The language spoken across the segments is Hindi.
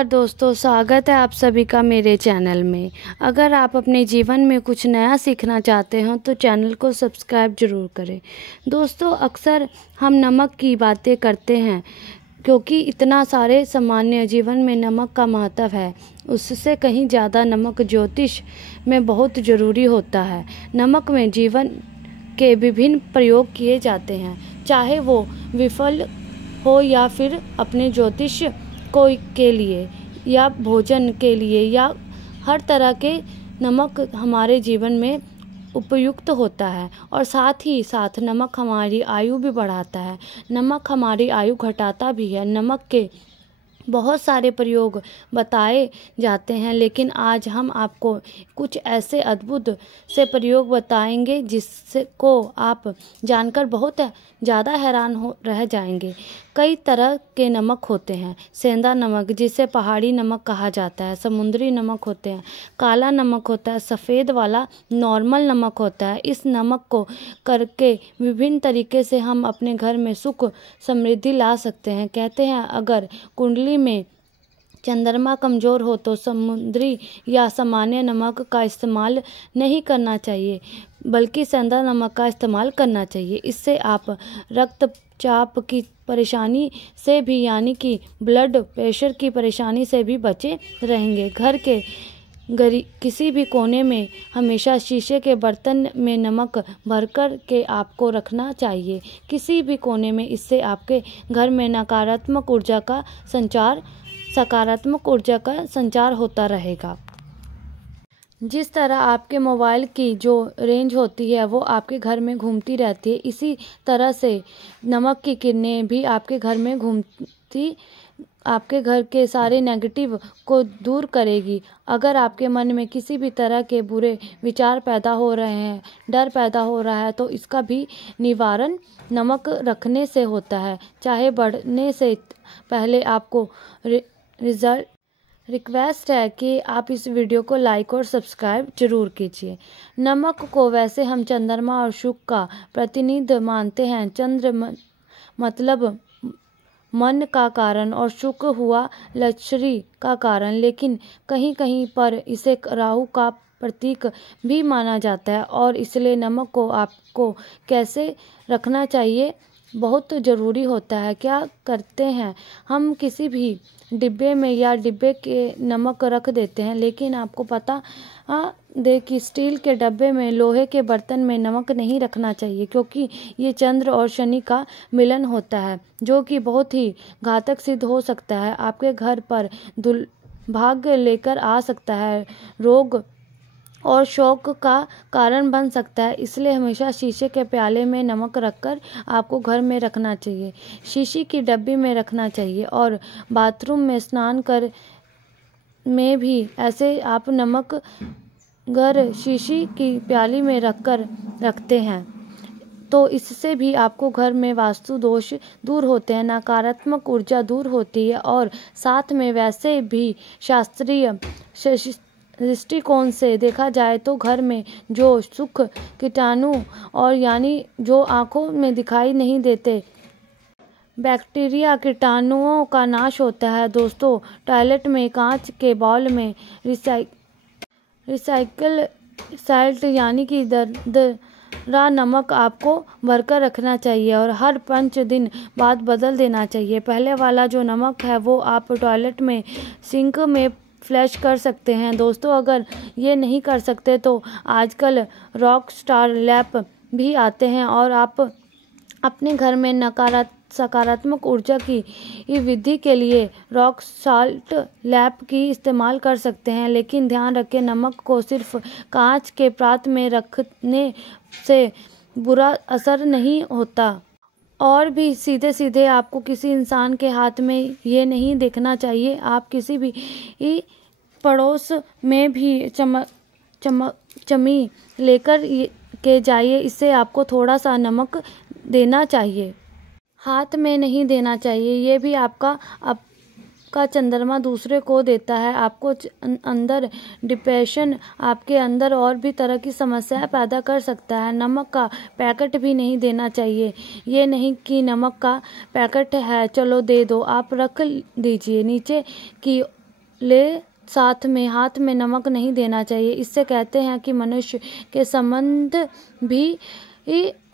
नमस्कार दोस्तों, स्वागत है आप सभी का मेरे चैनल में। अगर आप अपने जीवन में कुछ नया सीखना चाहते हो तो चैनल को सब्सक्राइब जरूर करें। दोस्तों, अक्सर हम नमक की बातें करते हैं क्योंकि इतना सारे सामान्य जीवन में नमक का महत्व है। उससे कहीं ज़्यादा नमक ज्योतिष में बहुत ज़रूरी होता है। नमक में जीवन के विभिन्न प्रयोग किए जाते हैं, चाहे वो विफल हो या फिर अपने ज्योतिष के लिए या भोजन के लिए, या हर तरह के नमक हमारे जीवन में उपयुक्त होता है। और साथ ही साथ नमक हमारी आयु भी बढ़ाता है, नमक हमारी आयु घटाता भी है। नमक के बहुत सारे प्रयोग बताए जाते हैं, लेकिन आज हम आपको कुछ ऐसे अद्भुत से प्रयोग बताएंगे जिसको आप जानकर बहुत ज़्यादा हैरान हो रह जाएंगे। कई तरह के नमक होते हैं। सेंधा नमक, जिसे पहाड़ी नमक कहा जाता है, समुद्री नमक होते हैं, काला नमक होता है, सफ़ेद वाला नॉर्मल नमक होता है। इस नमक को करके विभिन्न तरीके से हम अपने घर में सुख समृद्धि ला सकते हैं। कहते हैं अगर कुंडली में चंद्रमा कमज़ोर हो तो समुद्री या सामान्य नमक का इस्तेमाल नहीं करना चाहिए, बल्कि सेंधा नमक का इस्तेमाल करना चाहिए। इससे आप रक्तचाप की परेशानी से भी, यानी कि ब्लड प्रेशर की परेशानी से भी बचे रहेंगे। घर के किसी भी कोने में हमेशा शीशे के बर्तन में नमक भरकर के आपको रखना चाहिए, किसी भी कोने में। इससे आपके घर में सकारात्मक ऊर्जा का संचार होता रहेगा। जिस तरह आपके मोबाइल की जो रेंज होती है वो आपके घर में घूमती रहती है, इसी तरह से नमक की किरणें भी आपके घर में घूमती आपके घर के सारे नेगेटिव को दूर करेगी। अगर आपके मन में किसी भी तरह के बुरे विचार पैदा हो रहे हैं, डर पैदा हो रहा है, तो इसका भी निवारण नमक रखने से होता है। चाहे बढ़ने से पहले आपको रिक्वेस्ट है कि आप इस वीडियो को लाइक और सब्सक्राइब जरूर कीजिए। नमक को वैसे हम चंद्रमा और शुक्र का प्रतिनिधि मानते हैं। चंद्र मतलब मन का कारण और शुक्र हुआ लक्ष्मी का कारण, लेकिन कहीं कहीं पर इसे राहु का प्रतीक भी माना जाता है। और इसलिए नमक को आपको कैसे रखना चाहिए बहुत ज़रूरी होता है। क्या करते हैं हम, किसी भी डिब्बे में या डिब्बे के नमक रख देते हैं, लेकिन आपको पता दे कि स्टील के डब्बे में, लोहे के बर्तन में नमक नहीं रखना चाहिए, क्योंकि ये चंद्र और शनि का मिलन होता है, जो कि बहुत ही घातक सिद्ध हो सकता है। आपके घर पर दुर्भाग्य लेकर आ सकता है, रोग और शौक का कारण बन सकता है। इसलिए हमेशा शीशे के प्याले में नमक रखकर आपको घर में रखना चाहिए, शीशे की डब्बी में रखना चाहिए। और बाथरूम में स्नान कर में भी ऐसे आप नमक शीशे की प्याली में रखते हैं, तो इससे भी आपको घर में वास्तु दोष दूर होते हैं, नकारात्मक ऊर्जा दूर होती है। और साथ में वैसे भी शास्त्रीय दृष्टिकोण से देखा जाए तो घर में जो सुख कीटाणु और यानी जो आँखों में दिखाई नहीं देते बैक्टीरिया कीटाणुओं का नाश होता है। दोस्तों, टॉयलेट में कांच के बाउल में रिसाइकल साल्ट यानी कि दरदरा नमक आपको भरकर रखना चाहिए और हर 5 दिन बाद बदल देना चाहिए। पहले वाला जो नमक है वो आप टॉयलेट में सिंक में फ्लैश कर सकते हैं। दोस्तों, अगर ये नहीं कर सकते तो आजकल रॉक स्टार लैंप भी आते हैं और आप अपने घर में सकारात्मक ऊर्जा की वृद्धि के लिए रॉक साल्ट लैंप की इस्तेमाल कर सकते हैं। लेकिन ध्यान रखें, नमक को सिर्फ कांच के पात्र में रखने से बुरा असर नहीं होता। और भी सीधे सीधे आपको किसी इंसान के हाथ में ये नहीं देखना चाहिए। आप किसी भी पड़ोस में भी चमी लेकर के जाइए, इससे आपको थोड़ा सा नमक देना चाहिए, हाथ में नहीं देना चाहिए। ये भी आपका चंद्रमा दूसरे को देता है। आपको अंदर डिप्रेशन, आपके अंदर और भी तरह की समस्याएं पैदा कर सकता है। नमक का पैकेट भी नहीं देना चाहिए। ये नहीं कि नमक का पैकेट है चलो दे दो, आप रख दीजिए। नीचे की ले साथ में हाथ में नमक नहीं देना चाहिए। इससे कहते हैं कि मनुष्य के संबंध भी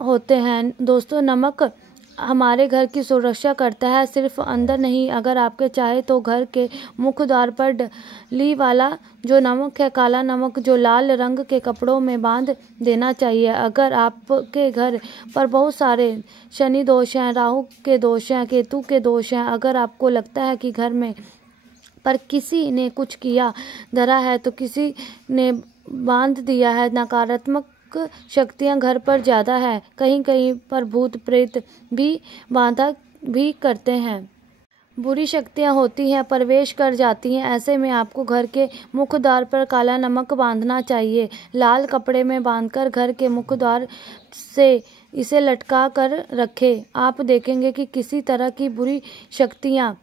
होते हैं। दोस्तों, नमक हमारे घर की सुरक्षा करता है, सिर्फ अंदर नहीं। अगर आपके चाहे तो घर के मुख्य द्वार पर डली वाला जो नमक है, काला नमक, जो लाल रंग के कपड़ों में बांध देना चाहिए। अगर आपके घर पर बहुत सारे शनि दोष हैं, राहु के दोष हैं, केतु के दोष हैं, अगर आपको लगता है कि घर में पर किसी ने कुछ किया धरा है, तो किसी ने बांध दिया है, नकारात्मक शक्तियां घर पर ज्यादा है, कहीं कहीं पर भूत प्रेत भी बाधा भी करते हैं, बुरी शक्तियां होती हैं, प्रवेश कर जाती हैं। ऐसे में आपको घर के मुख्य द्वार पर काला नमक बांधना चाहिए। लाल कपड़े में बांधकर घर के मुख्य द्वार से इसे लटका कर रखें। आप देखेंगे कि किसी तरह की बुरी शक्तियां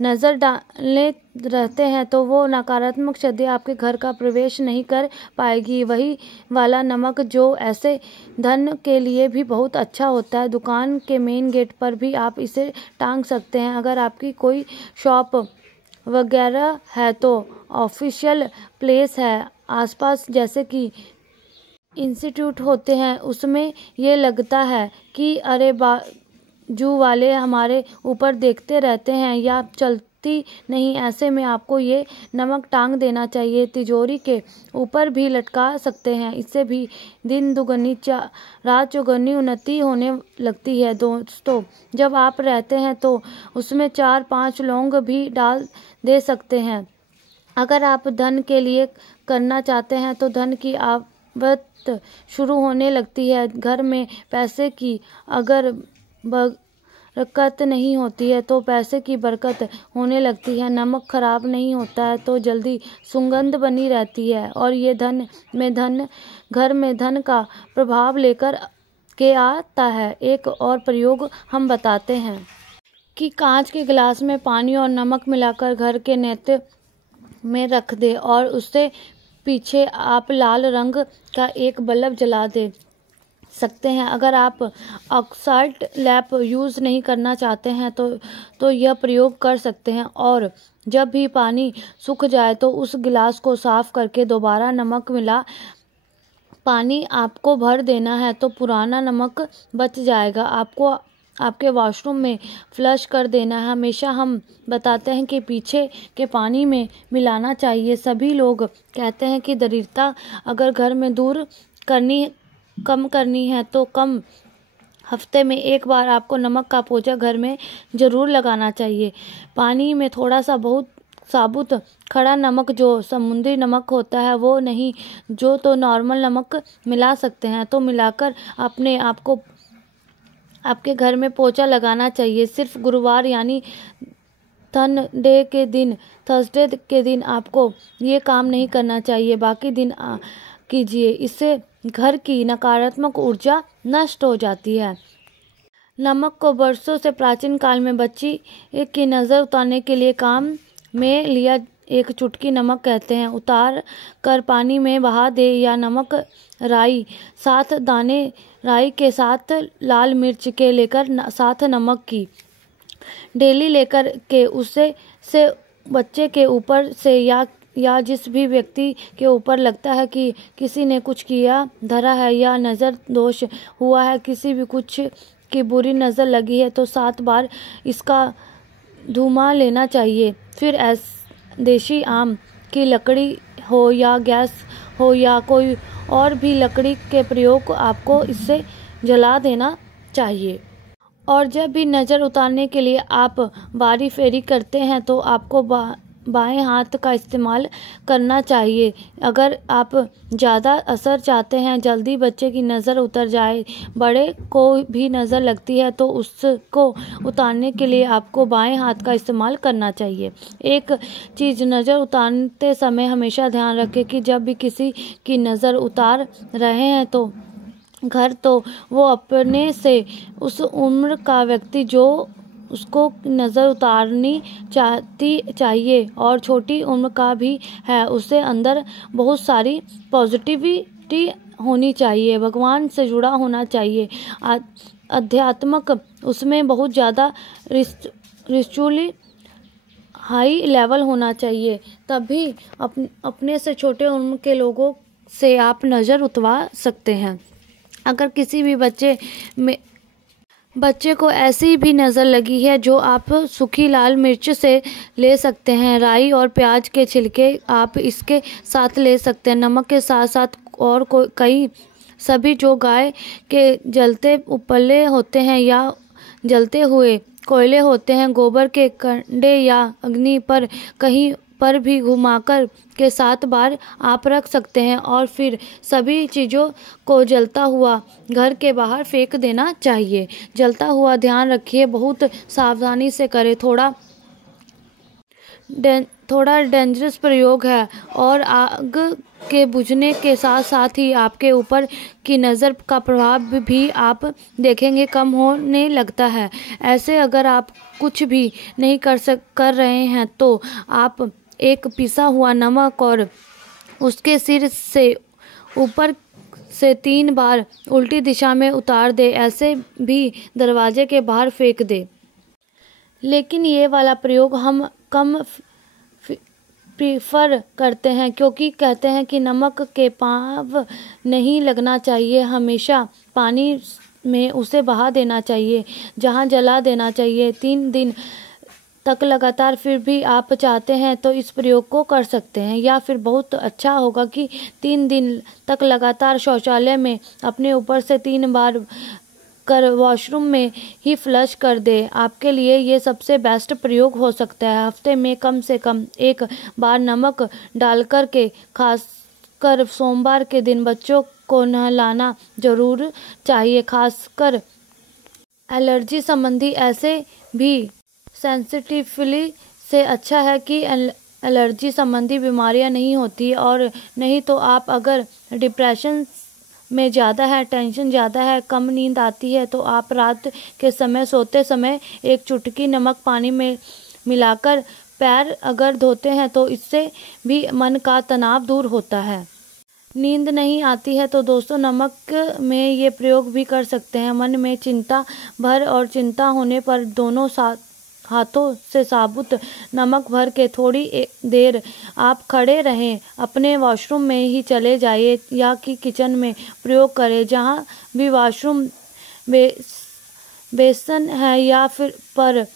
नज़र डालने रहते हैं तो वो नकारात्मक शक्ति आपके घर का प्रवेश नहीं कर पाएगी। वही वाला नमक जो ऐसे धन के लिए भी बहुत अच्छा होता है। दुकान के मेन गेट पर भी आप इसे टांग सकते हैं। अगर आपकी कोई शॉप वगैरह है तो ऑफिशियल प्लेस है आसपास, जैसे कि इंस्टीट्यूट होते हैं, उसमें ये लगता है कि अरे बाजू वाले हमारे ऊपर देखते रहते हैं या चलती नहीं। ऐसे में आपको ये नमक टांग देना चाहिए। तिजोरी के ऊपर भी लटका सकते हैं। इससे भी दिन दुगनी रात चौगुनी उन्नति होने लगती है। दोस्तों, जब आप रहते हैं तो उसमें 4-5 लौंग भी डाल दे सकते हैं। अगर आप धन के लिए करना चाहते हैं तो धन की आवक शुरू होने लगती है। घर में पैसे की अगर बरकत नहीं होती है तो पैसे की बरकत होने लगती है। नमक खराब नहीं होता है तो जल्दी सुगंध बनी रहती है और ये घर में धन का प्रभाव लेकर के आता है। एक और प्रयोग हम बताते हैं कि कांच के गिलास में पानी और नमक मिलाकर घर के नेत्र में रख दे और उससे पीछे आप लाल रंग का एक बल्ब जला दे सकते हैं। अगर आप ऑक्साल्ट लैंप यूज़ नहीं करना चाहते हैं तो यह प्रयोग कर सकते हैं। और जब भी पानी सूख जाए तो उस गिलास को साफ करके दोबारा नमक मिला पानी आपको भर देना है तो पुराना नमक बच जाएगा। आपको आपके वॉशरूम में फ्लश कर देना है। हमेशा हम बताते हैं कि पीछे के पानी में मिलाना चाहिए। सभी लोग कहते हैं कि दरिद्रता अगर घर में कम करनी है तो कम हफ्ते में एक बार आपको नमक का पोंछा घर में ज़रूर लगाना चाहिए। पानी में थोड़ा सा बहुत साबुत खड़ा नमक जो समुद्री नमक होता है वो नहीं, जो तो नॉर्मल नमक मिला सकते हैं, तो मिलाकर अपने आपको आपके घर में पोंछा लगाना चाहिए। सिर्फ गुरुवार यानी थर्सडे के दिन आपको ये काम नहीं करना चाहिए, बाकी दिन कीजिए। इससे घर की नकारात्मक ऊर्जा नष्ट हो जाती है। नमक को बरसों से प्राचीन काल में बच्ची की नज़र उतारने के लिए काम में लिया। एक चुटकी नमक कहते हैं, उतार कर पानी में बहा दे या नमक राई 7 दाने राई के साथ लाल मिर्च के लेकर साथ नमक की डेली लेकर के उससे से बच्चे के ऊपर से या जिस भी व्यक्ति के ऊपर लगता है कि किसी ने कुछ किया धरा है या नज़र दोष हुआ है, किसी भी कुछ की बुरी नज़र लगी है तो 7 बार इसका धुआं लेना चाहिए। फिर देशी आम की लकड़ी हो या गैस हो या कोई और भी लकड़ी के प्रयोग को आपको इससे जला देना चाहिए। और जब भी नज़र उतारने के लिए आप बारी फेरी करते हैं तो आपको बाएं हाथ का इस्तेमाल करना चाहिए। अगर आप ज़्यादा असर चाहते हैं, जल्दी बच्चे की नज़र उतर जाए, बड़े को भी नज़र लगती है तो उसको उतारने के लिए आपको बाएं हाथ का इस्तेमाल करना चाहिए। एक चीज़ नज़र उतारते समय हमेशा ध्यान रखें कि जब भी किसी की नज़र उतार रहे हैं तो वो अपने से उस उम्र का व्यक्ति जो उसको नज़र उतारनी चाहिए और छोटी उम्र का भी है, उससे अंदर बहुत सारी पॉजिटिविटी होनी चाहिए, भगवान से जुड़ा होना चाहिए, आध्यात्मक उसमें बहुत ज़्यादा रिचुअली हाई लेवल होना चाहिए, तभी अपने से छोटे उम्र के लोगों से आप नज़र उतरवा सकते हैं। अगर किसी भी बच्चे को ऐसी भी नज़र लगी है जो आप सूखी लाल मिर्च से ले सकते हैं। राई और प्याज के छिलके आप इसके साथ ले सकते हैं। नमक के साथ साथ और कई सभी जो गाय के जलते उपले होते हैं या जलते हुए कोयले होते हैं, गोबर के कंडे या अग्नि पर कहीं पर भी घुमाकर के 7 बार आप रख सकते हैं और फिर सभी चीज़ों को जलता हुआ घर के बाहर फेंक देना चाहिए। जलता हुआ ध्यान रखिए, बहुत सावधानी से करें, थोड़ा डेंजरस प्रयोग है और आग के बुझने के साथ साथ ही आपके ऊपर की नज़र का प्रभाव भी आप देखेंगे कम होने लगता है। ऐसे अगर आप कुछ भी नहीं कर रहे हैं तो आप एक पिसा हुआ नमक और उसके सिर से ऊपर से 3 बार उल्टी दिशा में उतार दे, ऐसे भी दरवाजे के बाहर फेंक दे। लेकिन ये वाला प्रयोग हम कम प्रीफर करते हैं क्योंकि कहते हैं कि नमक के पाव नहीं लगना चाहिए, हमेशा पानी में उसे बहा देना चाहिए, जहां जला देना चाहिए। 3 दिन तक लगातार फिर भी आप चाहते हैं तो इस प्रयोग को कर सकते हैं, या फिर बहुत अच्छा होगा कि 3 दिन तक लगातार शौचालय में अपने ऊपर से 3 बार कर वॉशरूम में ही फ्लश कर दे। आपके लिए ये सबसे बेस्ट प्रयोग हो सकता है। हफ्ते में कम से कम 1 बार नमक डालकर के, खासकर सोमवार के दिन बच्चों को नहलाना जरूर चाहिए। खासकर एलर्जी संबंधी ऐसे भी सेंसिटिवली से अच्छा है कि एलर्जी संबंधी बीमारियां नहीं होती। और नहीं तो आप अगर डिप्रेशन में ज़्यादा है, टेंशन ज़्यादा है, कम नींद आती है तो आप रात के समय सोते समय 1 चुटकी नमक पानी में मिलाकर पैर अगर धोते हैं तो इससे भी मन का तनाव दूर होता है। नींद नहीं आती है तो दोस्तों नमक में ये प्रयोग भी कर सकते हैं। मन में चिंता भर और चिंता होने पर दोनों हाथों से साबुत नमक भर के थोड़ी देर आप खड़े रहें, अपने वॉशरूम में ही चले जाइए या कि किचन में प्रयोग करें, जहाँ भी वॉशरूम बेसन है या फिर पर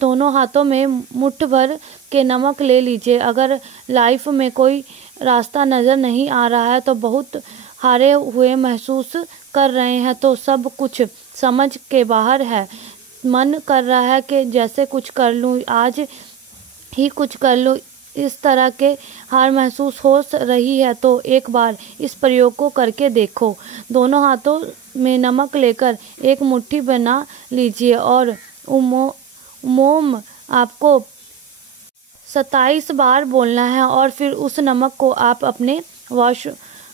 दोनों हाथों में मुट्ठ भर के नमक ले लीजिए। अगर लाइफ में कोई रास्ता नज़र नहीं आ रहा है तो बहुत हारे हुए महसूस कर रहे हैं तो सब कुछ समझ के बाहर है, मन कर रहा है कि जैसे कुछ कर लूँ, आज ही कुछ कर लूँ, इस तरह के हार महसूस हो रही है तो एक बार इस प्रयोग को करके देखो। दोनों हाथों में नमक लेकर एक मुट्ठी बना लीजिए और मोम आपको 27 बार बोलना है और फिर उस नमक को आप अपने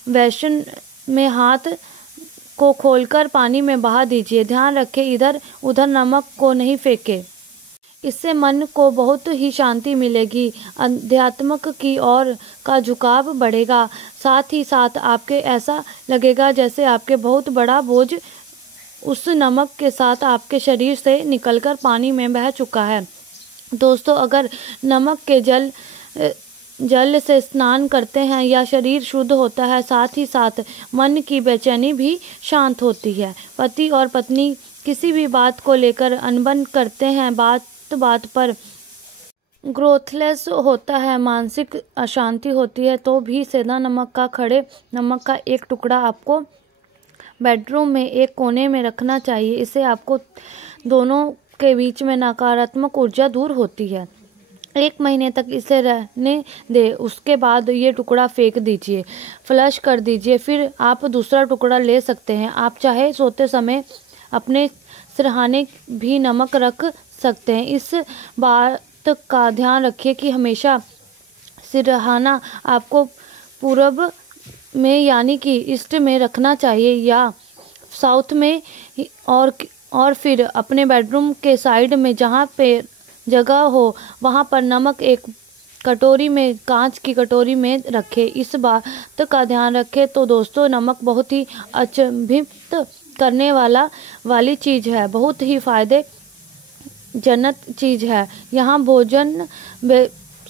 बेसिन में हाथ को खोलकर पानी में बहा दीजिए। ध्यान रखें इधर उधर नमक को नहीं फेंके, इससे मन को बहुत ही शांति मिलेगी, अध्यात्म की ओर का झुकाव बढ़ेगा। साथ ही साथ आपके ऐसा लगेगा जैसे आपके बहुत बड़ा बोझ उस नमक के साथ आपके शरीर से निकलकर पानी में बह चुका है। दोस्तों अगर नमक के जल से स्नान करते हैं या शरीर शुद्ध होता है, साथ ही साथ मन की बेचैनी भी शांत होती है। पति और पत्नी किसी भी बात को लेकर अनबन करते हैं, बात पर ग्रोथलेस होता है, मानसिक अशांति होती है, तो भी सेंधा नमक का खड़े नमक का 1 टुकड़ा आपको बेडरूम में एक कोने में रखना चाहिए। इससे आपको दोनों के बीच में नकारात्मक ऊर्जा दूर होती है। 1 महीने तक इसे रहने दे, उसके बाद ये टुकड़ा फेंक दीजिए, फ्लश कर दीजिए, फिर आप दूसरा टुकड़ा ले सकते हैं। आप चाहे सोते समय अपने सिरहाने भी नमक रख सकते हैं। इस बात का ध्यान रखिए कि हमेशा सिरहाना आपको पूर्व में यानी कि ईस्ट में रखना चाहिए या साउथ में, और फिर अपने बेडरूम के साइड में जहाँ पे जगह हो वहाँ पर नमक एक कटोरी में, कांच की कटोरी में रखें। इस बात का ध्यान रखें तो दोस्तों नमक बहुत ही अचंभित करने वाली चीज़ है, बहुत ही फायदे जन्नत चीज़ है। यहाँ भोजन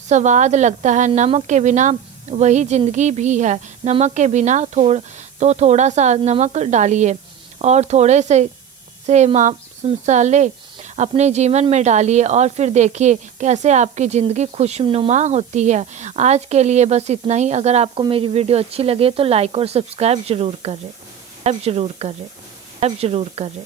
स्वाद लगता है, नमक के बिना वही ज़िंदगी भी है। नमक के बिना थोड़ा सा नमक डालिए और थोड़े से मसाले अपने जीवन में डालिए और फिर देखिए कैसे आपकी ज़िंदगी खुशनुमा होती है। आज के लिए बस इतना ही। अगर आपको मेरी वीडियो अच्छी लगे तो लाइक और सब्सक्राइब ज़रूर करें।